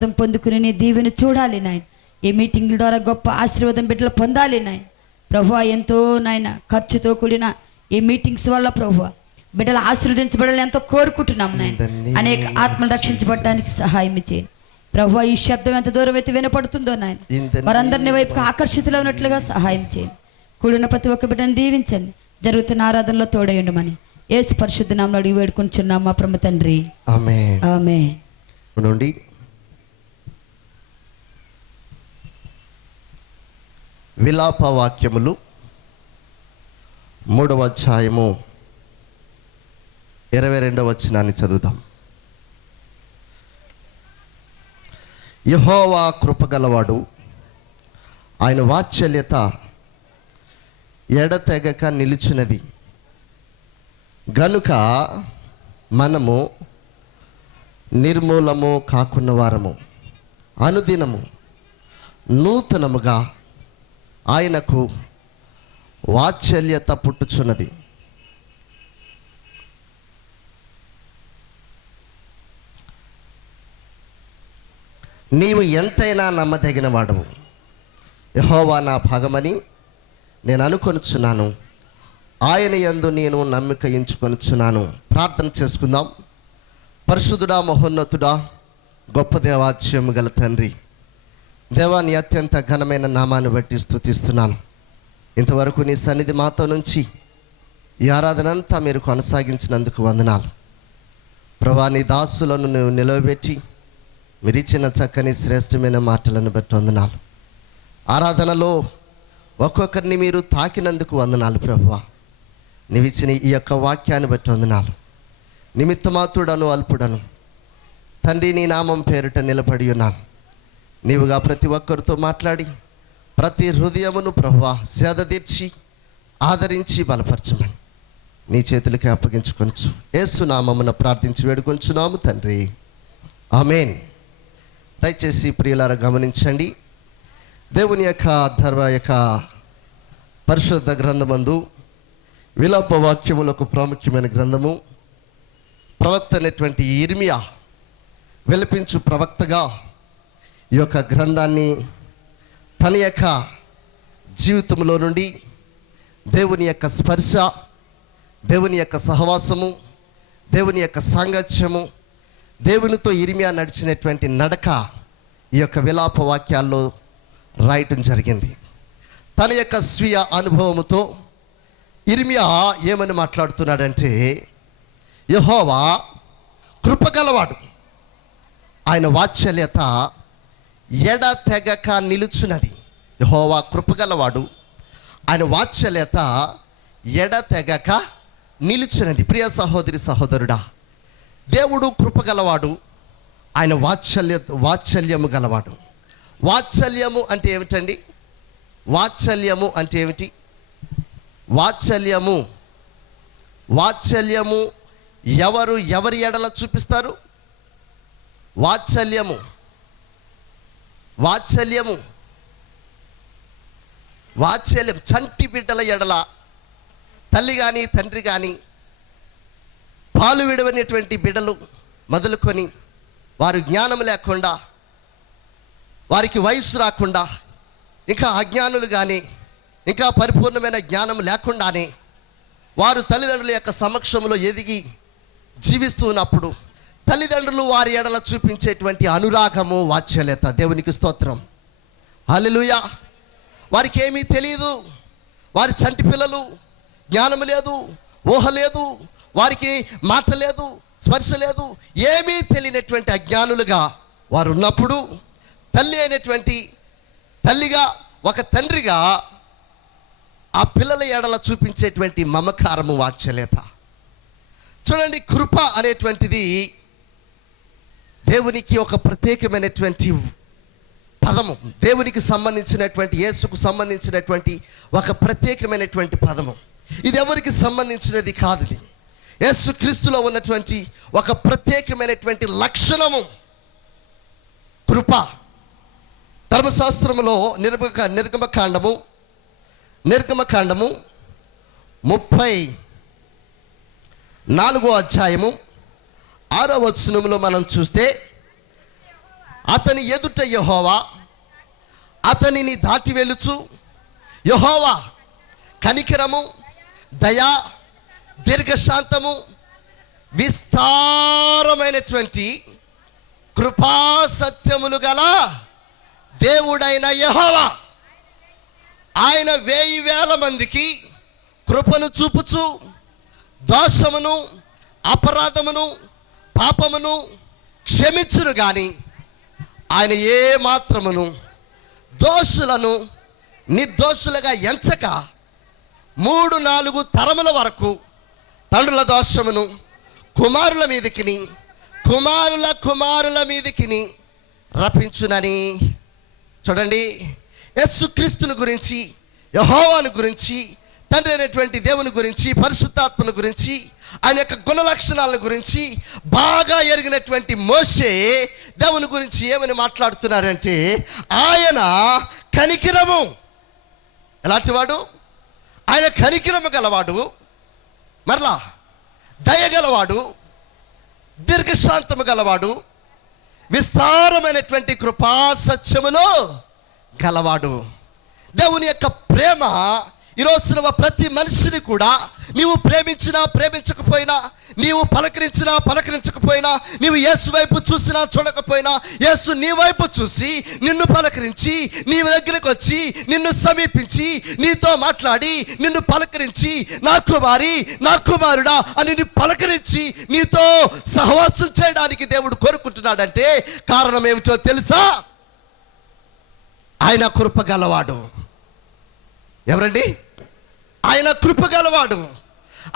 పొందుకుని నీ దీవెన చూడాలి నాయన. ఈ మీటింగ్ల ద్వారా గొప్ప ఆశీర్వాదం బిడ్డలు పొందాలి నాయన. ప్రభువా, ఎంతో నాయన ఖర్చుతో కూడిన ఈ మీటింగ్స్ వల్ల ప్రభువా బిడ్డలు ఆశీర్వదించబడాలని ఎంతో కోరుకుంటున్నాం నాయన. అనేక ఆత్మలు రక్షించబడడానికి సహాయం చేయండి ప్రభువా. ఈ శబ్దం ఎంత దూరం అయితే వినపడుతుందో నాయన, వారందరిని వైపుకి ఆకర్షితులు ఉన్నట్లుగా సహాయం చేయండి. కూడిన ప్రతి ఒక్క బిడ్డను దీవించండి. జరుగుతున్న ఆరాధనలో తోడయుండమని యేసు పరిశుద్ధ నామములో అడిగి వేడుకొంచున్నాం మా పరమ తండ్రి, ఆమేన్. ఆమేన్. నుండి విలాప వాక్యములు 3వ అధ్యాయము 22వ వచనాన్ని చదువుదాం. యెహోవా కృపగలవాడు, ఆయన వాత్సల్యత ఎడతెగక నిలుచున్నది గనుక మనము నిర్మూలము కాకున్న వారము అనుదినము నూతనముగా ఆయనకు వాత్సల్యత పుట్టుచున్నది. నీవు ఎంతైనా నమ్మదగిన వాడవు, యెహోవా నా భాగమని నేను అనుకొనుచున్నాను, ఆయన యందు నేను నమ్మిక ఎంచుకొనుచున్నాను. ప్రార్థన చేసుకుందాం. పరిశుద్ధుడా, మహోన్నతుడా, గొప్ప దేవాత్యము గల తండ్రి, దేవాన్ని అత్యంత ఘనమైన నామాన్ని బట్టి స్తుతిస్తున్నాను. ఇంతవరకు నీ సన్నిధి మాతో నుంచి ఈ ఆరాధన అంతా మీరు కొనసాగించినందుకు వందనాలు ప్రభా. నీ దాసులను నువ్వు నిలవబెట్టి మీరు ఇచ్చిన చక్కని శ్రేష్టమైన మాటలను బట్టి వందనాలు. ఆరాధనలో ఒక్కొక్కరిని మీరు తాకినందుకు వందనాలు ప్రభువా. నీవు ఇచ్చిన ఈ యొక్క వాక్యాన్ని బట్టి వందనాలు. నిమిత్తమాతుడను అల్పుడను తండ్రి, నీ నామం పేరిట నిలబడి ఉన్నాను. నీవుగా ప్రతి ఒక్కరితో మాట్లాడి ప్రతి హృదయమును ప్రభువా సేద తీర్చి ఆదరించి బలపరచమని నీ చేతులకి అప్పగించుకొనొచ్చు. యేసు నామమున ప్రార్థించి వేడుకొంచున్నాము తండ్రి, ఆమేన్. దయచేసి ప్రియులారా గమనించండి, దేవుని యొక్క పరిశుద్ధ గ్రంథమందు విలాప వాక్యములకు ప్రాముఖ్యమైన గ్రంథము. ప్రవక్త అయినటువంటి యిర్మీయా విలపించు ప్రవక్తగా ఈ యొక్క గ్రంథాన్ని తన యొక్క జీవితంలో నుండి దేవుని యొక్క స్పర్శ, దేవుని యొక్క సహవాసము, దేవుని యొక్క సాంగత్యము, దేవునితో యిర్మీయా నడిచినటువంటి నడక ఈ యొక్క విలాప వాక్యాల్లో రాయటం జరిగింది. తన యొక్క స్వీయ అనుభవముతో యిర్మీయా ఏమని మాట్లాడుతున్నాడంటే, యెహోవా కృపగలవాడు, ఆయన వాత్సల్యత ఎడతెగక నిలుచున్నది. యెహోవా కృపగలవాడు, ఆయన వాత్సల్యత ఎడతెగక నిలుచున్నది. ప్రియ సహోదరి సహోదరుడా, దేవుడు కృపగలవాడు, ఆయన వాత్సల్యము గలవాడు. వాత్సల్యము అంటే ఏమిటండి? వాత్సల్యము అంటే ఏమిటి? వాత్సల్యము ఎవరి ఎడల చూపిస్తారు? వాత్సల్యం చంటి బిడ్డల ఎడల తల్లి కానీ తండ్రి కానీ పాలు విడవనేటువంటి బిడ్డలు మొదలుకొని వారు జ్ఞానం లేకుండా, వారికి వయసు రాకుండా, ఇంకా అజ్ఞానులు కానీ ఇంకా పరిపూర్ణమైన జ్ఞానం లేకుండానే వారు తల్లిదండ్రుల యొక్క సమక్షంలో ఎదిగి జీవిస్తూ ఉన్నప్పుడు తల్లిదండ్రులు వారి ఎడల చూపించేటువంటి అనురాగము, వాత్సల్యత, దేవునికి స్తోత్రం, హల్లెలూయా. వారికి ఏమీ తెలియదు, వారి చంటి పిల్లలు, జ్ఞానం లేదు, ఊహ లేదు, వారికి మాట లేదు, స్పర్శ లేదు, ఏమీ తెలియనటువంటి అజ్ఞానులుగా వారు ఉన్నప్పుడు తల్లి అయినటువంటి తల్లిగా, ఒక తండ్రిగా ఆ పిల్లల ఎడల చూపించేటువంటి మమకారము, వాత్సల్యత. చూడండి, కృప అనేటువంటిది దేవునికి ఒక ప్రత్యేకమైనటువంటి పదము, దేవునికి సంబంధించినటువంటి, యేసుకు సంబంధించినటువంటి ఒక ప్రత్యేకమైనటువంటి పదము. ఇది ఎవరికి సంబంధించినది కాదు. ఇది యేసు క్రీస్తులో ఉన్నటువంటి ఒక ప్రత్యేకమైనటువంటి లక్షణము కృప. ధర్మశాస్త్రములో నిర్గమకాండము 34వ అధ్యాయము 6వ వచనములో మనం చూస్తే, అతని ఎదుట యెహోవా అతనిని దాటి వెళ్ళుచు, యెహోవా కనికరము, దయా, దీర్ఘశాంతము, విస్తారమైనటువంటి కృపా సత్యములు గల దేవుడైన యెహోవా, ఆయన 1000 మందికి కృపను చూపుచు దోషమును, అపరాధమును, పాపమును క్షమించును గాని ఆయన ఏ మాత్రమును దోషులను నిర్దోషులుగా ఎంచక 3-4 తరముల వరకు తండ్రుల దోషమును కుమారుల మీదికిని, కుమారుల కుమారుల మీదికిని రప్పించునని. చూడండి, యేసుక్రీస్తుని గురించి, యెహోవాను గురించి, తండ్రి అయినటువంటి దేవుని గురించి, పరిశుద్ధాత్మను గురించి, ఆయన యొక్క గుణ లక్షణాల గురించి బాగా ఎరిగినటువంటి మోషే దేవుని గురించి ఏమని మాట్లాడుతున్నారంటే, ఆయన కనికిరము, ఎలాంటివాడు? ఆయన కనికిరము గలవాడు, మరలా దయగలవాడు, దీర్ఘశాంతము గలవాడు, విస్తారమైనటువంటి కృపా సత్యములో గలవాడు. దేవుని యొక్క ప్రేమ ఈ రోజున ప్రతి మనిషిని కూడా, నీవు ప్రేమించినా ప్రేమించకపోయినా, నీవు పలకరించినా పలకరించకపోయినా, నీవు యేసు వైపు చూసినా చూడకపోయినా, యేసు నీ వైపు చూసి నిన్ను పలకరించి, నీ దగ్గరకు వచ్చి నిన్ను సమీపించి, నీతో మాట్లాడి, నిన్ను పలకరించి, నా కుమారి, నా కుమారుడా అని నిన్ను పలకరించి నీతో సహవాసం చేయడానికి దేవుడు కోరుకుంటున్నాడంటే కారణం ఏమిటో తెలుసా? ఆయన కృప గలవాడు. ఎవరండి? ఆయన కృప గలవాడు.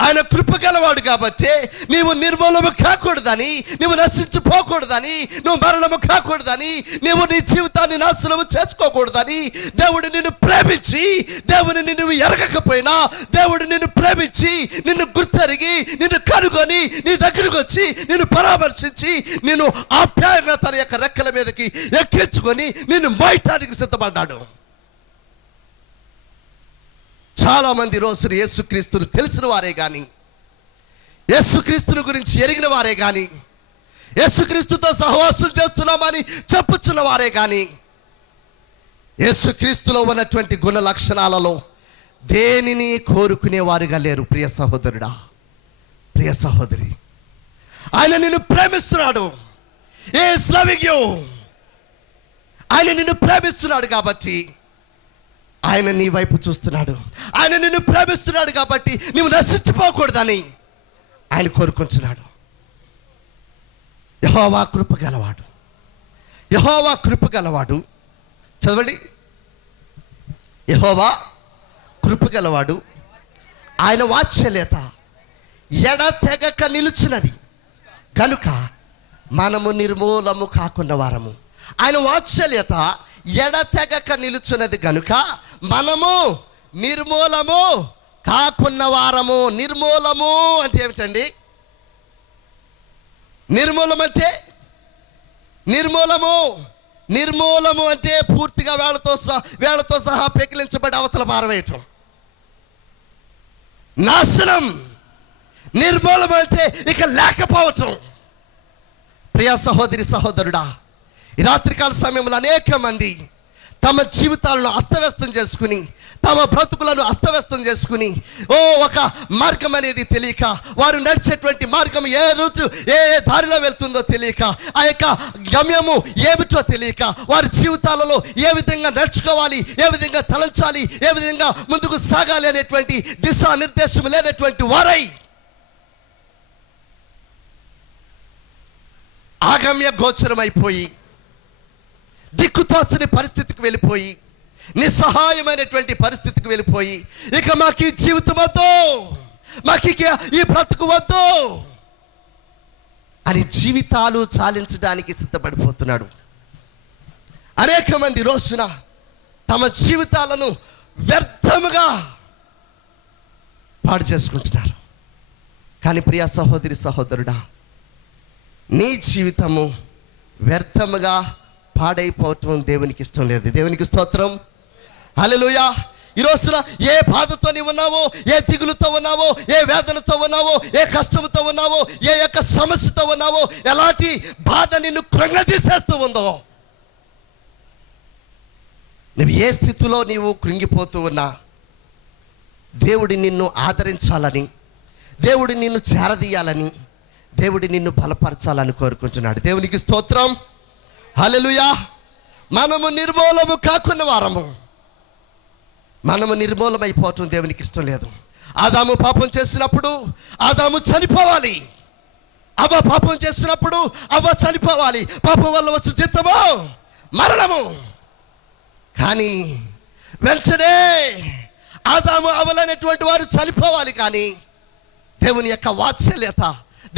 ఆయన కృప గలవాడు కాబట్టి నీవు నిర్మూలము కాకూడదని, నువ్వు నశించిపోకూడదని, నువ్వు మరణము కాకూడదని, నువ్వు నీ జీవితాన్ని నాశనము చేసుకోకూడదని దేవుడు నిన్ను ప్రేమించి, దేవుడిని నువ్వు ఎరగకపోయినా దేవుడు నిన్ను ప్రేమించి, నిన్ను గుర్తెరిగి, నిన్ను కనుగొని, నీ దగ్గరకు వచ్చి నిన్ను పరామర్శించి, నిన్ను ఆప్యాయంగా తన యొక్క రెక్కల మీదకి ఎక్కించుకొని నిన్ను మోయటానికి సిద్ధపడ్డాడు. చాలా మంది రోజులు యేసుక్రీస్తును తెలిసిన వారే కానీ, యేసుక్రీస్తుని గురించి ఎరిగిన వారే కానీ, యేసుక్రీస్తుతో సహవాసం చేస్తున్నామని చెప్పుచున్న వారే కానీ, యేసుక్రీస్తులో ఉన్నటువంటి గుణ లక్షణాలలో దేనిని కోరుకునేవారుగా లేరు. ప్రియ సహోదరుడా, ప్రియ సహోదరి, ఆయన నిన్ను ప్రేమిస్తున్నాడు. Is loving you. ఆయన నిన్ను ప్రేమిస్తున్నాడు కాబట్టి ఆయన నీ వైపు చూస్తున్నాడు. ఆయన నిన్ను ప్రేమిస్తున్నాడు కాబట్టి నువ్వు నశించిపోకూడదని ఆయన కోరుకుంటున్నాడు. యెహోవా కృప గలవాడు, యెహోవా కృప గలవాడు. చదవండి, యెహోవా కృప గలవాడు, ఆయన వాత్సల్యత ఎడతెగక నిలుచున్నది కనుక మనము నిర్మూలము కాకుండా వారము. ఆయన వాత్సల్యత ఎడతెగక నిలుచున్నది కనుక మనము నిర్మూలము కాకున్న వారము. నిర్మూలము అంటే ఏమిటండి? నిర్మూలము అంటే పూర్తిగా వేళతో సహా పెకిలించబడి అవతల పారవేయటం. నాశనం. నిర్మూలం అంటే ఇక లేకపోవటం. ప్రియ సహోదరి సహోదరుడా, ఈ రాత్రికాల సమయంలో అనేక మంది తమ జీవితాలను అస్తవ్యస్తం చేసుకుని, తమ బ్రతుకులను అస్తవ్యస్తం చేసుకుని, ఒక మార్గం అనేది తెలియక, వారు నడిచేటువంటి మార్గం ఏ దారిలో వెళ్తుందో తెలియక, ఆ యొక్క గమ్యము ఏమిటో తెలియక, వారి జీవితాలలో ఏ విధంగా నడుచుకోవాలి, ఏ విధంగా తలంచాలి, ఏ విధంగా ముందుకు సాగాలి అనేటువంటి దిశానిర్దేశం లేనటువంటి వారై ఆగమ్య గోచరమైపోయి, దిక్కుతోచని పరిస్థితికి వెళ్ళిపోయి, నిస్సహాయమైనటువంటి పరిస్థితికి వెళ్ళిపోయి, ఇక మాకు ఈ జీవితం వద్దు, మాకు ఈ బ్రతుకు వద్దు అని జీవితాలు చాలించడానికి సిద్ధపడిపోతున్నాడు. అనేక మంది రోజున తమ జీవితాలను వ్యర్థముగా పాడు చేసుకుంటున్నారు. కానీ ప్రియ సహోదరి సహోదరుడా, నీ జీవితము వ్యర్థముగా పాడైపోవటం దేవునికి ఇష్టం లేదు. దేవునికి స్తోత్రం, హల్లెలూయా. ఈ రోజున ఏ బాధతో నీవు ఉన్నావో, ఏ దిగులుతో ఉన్నావో, ఏ వేదనతో ఉన్నావో, ఏ కష్టంతో ఉన్నావో, ఏ యొక్క సమస్యతో ఉన్నావో, ఎలాంటి బాధ నిన్ను కృంగదీసేస్తూ ఉందో, నువ్వు ఏ స్థితిలో నీవు కృంగిపోతూ ఉన్నా దేవుడి నిన్ను ఆదరించాలని, దేవుడి నిన్ను చేరదీయాలని, దేవుడి నిన్ను బలపరచాలని కోరుకుంటున్నాడు. దేవునికి స్తోత్రం, హల్లెలూయా. మనము నిర్మూలము కాకున్న వారము, మనము నిర్మూలమైపోవటం దేవునికి ఇష్టం లేదు. ఆదాము పాపం చేసినప్పుడు ఆదాము చనిపోవాలి, అవ్వ పాపం చేసినప్పుడు అవ్వ చనిపోవాలి. పాపం వల్ల వచ్చే జీతము మరణము. కానీ వెంటనే ఆదాము అవ్వలైనటువంటి వారు చనిపోవాలి. కానీ దేవుని యొక్క వాత్సల్యత,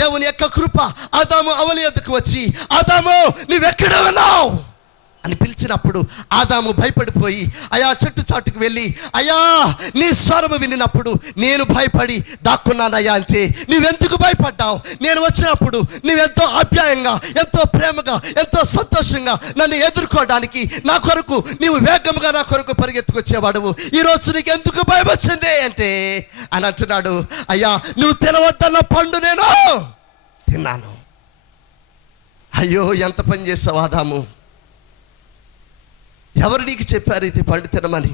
దేవుని యొక్క కృప ఆదాము అవ్వల యొద్దకు వచ్చి, ఆదాము నువ్వెక్కడ ఉన్నావు అని పిలిచినప్పుడు ఆదాము భయపడిపోయి అయా చెట్టు చాటుకు వెళ్ళి, అయ్యా నీ స్వరము వినినప్పుడు నేను భయపడి దాక్కున్నానయ్యా అంటే, నువ్వెందుకు భయపడ్డావు? నేను వచ్చినప్పుడు నువ్వెంతో ఆప్యాయంగా, ఎంతో ప్రేమగా, ఎంతో సంతోషంగా నన్ను ఎదుర్కోవడానికి నా కొరకు నీవు వేగంగా నా కొరకు పరిగెత్తుకొచ్చేవాడువు. ఈరోజు నీకు ఎందుకు భయం వచ్చింది అంటే అని అంటున్నాడు. అయ్యా నువ్వు తినవద్దన్న పండు నేను తిన్నాను. అయ్యో ఎంత పని చేసావు ఆదాము, ఎవరు నీకు చెప్పారు ఇది పండు తినమని?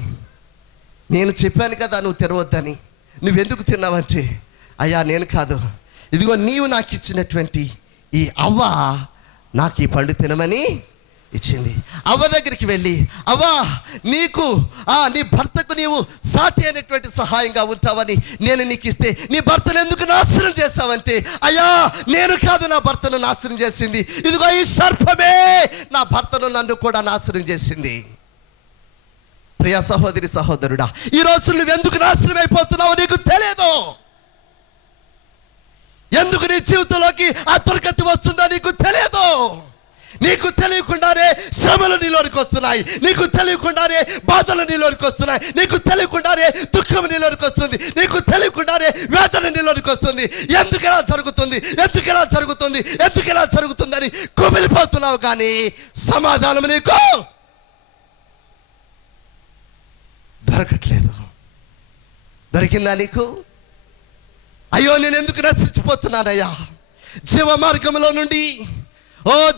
నేను చెప్పాను కదా నువ్వు తినవద్దని. నువ్వెందుకు తిన్నావంటే, అయ్యా నేను కాదు, ఇదిగో నీవు నాకు ఇచ్చినటువంటి ఈ అవ్వ నాకు ఈ పండు తినమని ఇచ్చింది. అవ్వ దగ్గరికి వెళ్ళి, అవ్వ నీకు నీ భర్తకు నీవు సాటి అయినటువంటి సహాయంగా ఉంటావని నేను నీకు ఇస్తే నీ భర్తను ఎందుకు నాశనం చేస్తావంటే, అయ్యా నేను కాదు నా భర్తను నాశనం చేసింది, ఇదిగో ఈ సర్పమే నా భర్తను నన్ను కూడా నాశనం చేసింది. ప్రియ సహోదరి సహోదరుడా, ఈరోజు నువ్వెందుకు నాశనం అయిపోతున్నావో నీకు తెలియదు. ఎందుకు నీ జీవితంలోకి ఆ దుర్గతి వస్తుందో నీకు తెలియదు. నీకు తెలియకుండానే శ్రమలు నీలోనికి వస్తున్నాయి, నీకు తెలియకుండానే బాధలు నీలోనికి వస్తున్నాయి, నీకు తెలియకుండానే దుఃఖం నీలోనికి వస్తుంది, నీకు తెలియకుండానే వేదన నీలోనికి వస్తుంది. ఎందుకెలా జరుగుతుంది, ఎందుకెలా జరుగుతుంది, ఎందుకెలా జరుగుతుందని కుమిలిపోతున్నావు. కానీ సమాధానం నీకు దొరకట్లేదు. దొరికిందా నీకు? అయ్యో నేను ఎందుకు నశించిపోతున్నానయ్యా? జీవ మార్గంలో నుండి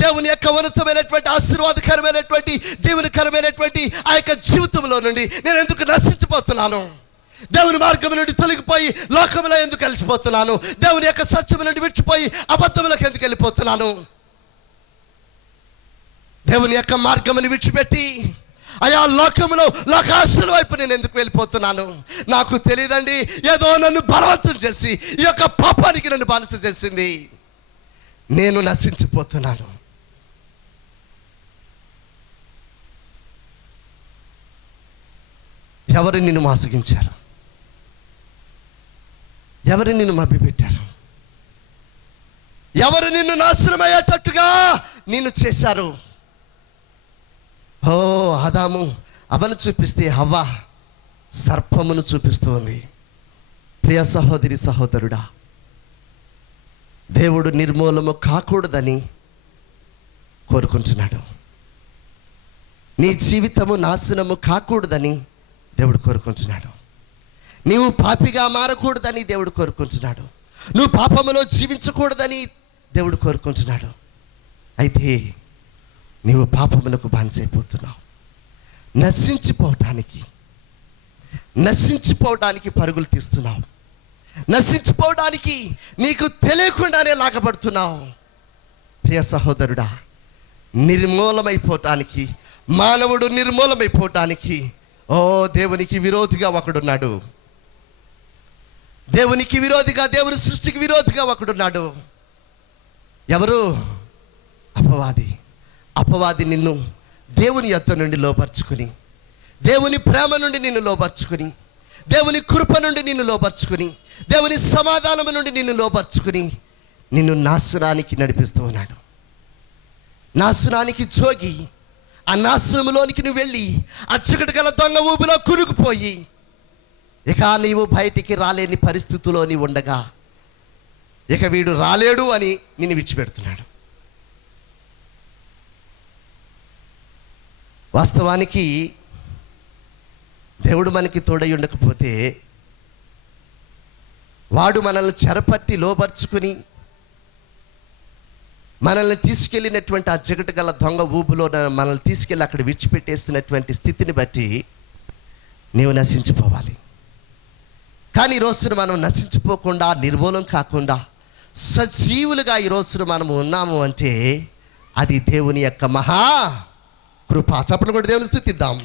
దేవుని యొక్క ఉన్నతమైనటువంటి ఆశీర్వాదకరమైనటువంటి దీవెనకరమైనటువంటి ఆ యొక్క జీవితంలో నుండి నేను ఎందుకు నశించిపోతున్నాను? దేవుని మార్గం నుండి తొలగిపోయి లోకంలో ఎందుకు కలిసిపోతున్నాను? దేవుని యొక్క సత్యం నుండి విడిచిపోయి అబద్ధములకు ఎందుకు వెళ్ళిపోతున్నాను? దేవుని యొక్క మార్గముని విడిచిపెట్టి అయా లోకంలో లోకాశల వైపు నేను ఎందుకు వెళ్ళిపోతున్నాను? నాకు తెలియదండి. ఏదో నన్ను బలవంతం చేసి ఈ యొక్క పాపానికి నన్ను బానిస చేసింది. నేను నశించిపోతున్నాను. ఎవరు నిన్ను మోసగించారు? ఎవరు నిన్ను మభ్యపెట్టారు? ఎవరు నిన్ను నాశనమయ్యేటట్టుగా నిన్ను చేశారు? ఆదాము అవను చూపిస్తే హవ్వ సర్పమును చూపిస్తూ ఉంది. ప్రియ సహోదరి సహోదరుడా, దేవుడు నిర్మూలము కాకూడదని కోరుకుంటున్నాడు. నీ జీవితము నాశనము కాకూడదని దేవుడు కోరుకుంటున్నాడు. నీవు పాపిగా మారకూడదని దేవుడు కోరుకుంటున్నాడు. నువ్వు పాపములో జీవించకూడదని దేవుడు కోరుకుంటున్నాడు. అయితే నీవు పాపములకు బానిసైపోతున్నావు. నశించిపోవడానికి పరుగులు తీస్తున్నావు. నశించిపోవడానికి నీకు తెలియకుండానే లాగబడుతున్నావు. ప్రియ సహోదరుడా, నిర్మూలమైపోవటానికి, మానవుడు నిర్మూలమైపోవటానికి దేవునికి విరోధిగా ఒకడున్నాడు. దేవునికి విరోధిగా, దేవుని సృష్టికి విరోధిగా ఒకడున్నాడు. ఎవరు? అపవాది. అపవాది నిన్ను దేవుని యొద్ద నుండి లోపరుచుకుని, దేవుని ప్రేమ నుండి నిన్ను లోపరుచుకుని, దేవుని కృప నుండి నిన్ను లోపరుచుకుని, దేవుని సమాధానం నుండి నిన్ను లోపరుచుకుని నిన్ను నాశనానికి నడిపిస్తూ ఉన్నాడు. నాశనానికి జోగి ఆ నాశనంలోనికి నువ్వు వెళ్ళి ఆ చికటి గల దొంగ ఊబిలో కురుకుపోయి ఇక నీవు బయటికి రాలేని పరిస్థితిలో నీవు ఉండగా ఇక వీడు రాలేడు అని నిన్ను విడిచిపెడుతున్నాడు. వాస్తవానికి దేవుడు మనకి తోడై ఉండకపోతే వాడు మనల్ని చెరపట్టి లోపరుచుకుని మనల్ని తీసుకెళ్ళినటువంటి ఆ జగటు గల దొంగ ఊపులో మనల్ని తీసుకెళ్ళి అక్కడ విడిచిపెట్టేస్తున్నటువంటి స్థితిని బట్టి నీవు నశించిపోవాలి. కానీ ఈ రోజున మనం నశించిపోకుండా, నిర్మూలం కాకుండా సజీవులుగా ఈ రోజున మనము ఉన్నాము అంటే అది దేవుని యొక్క మహా కృప. చప్పట్లు కొట్టి దేవుని స్తుతిద్దాం.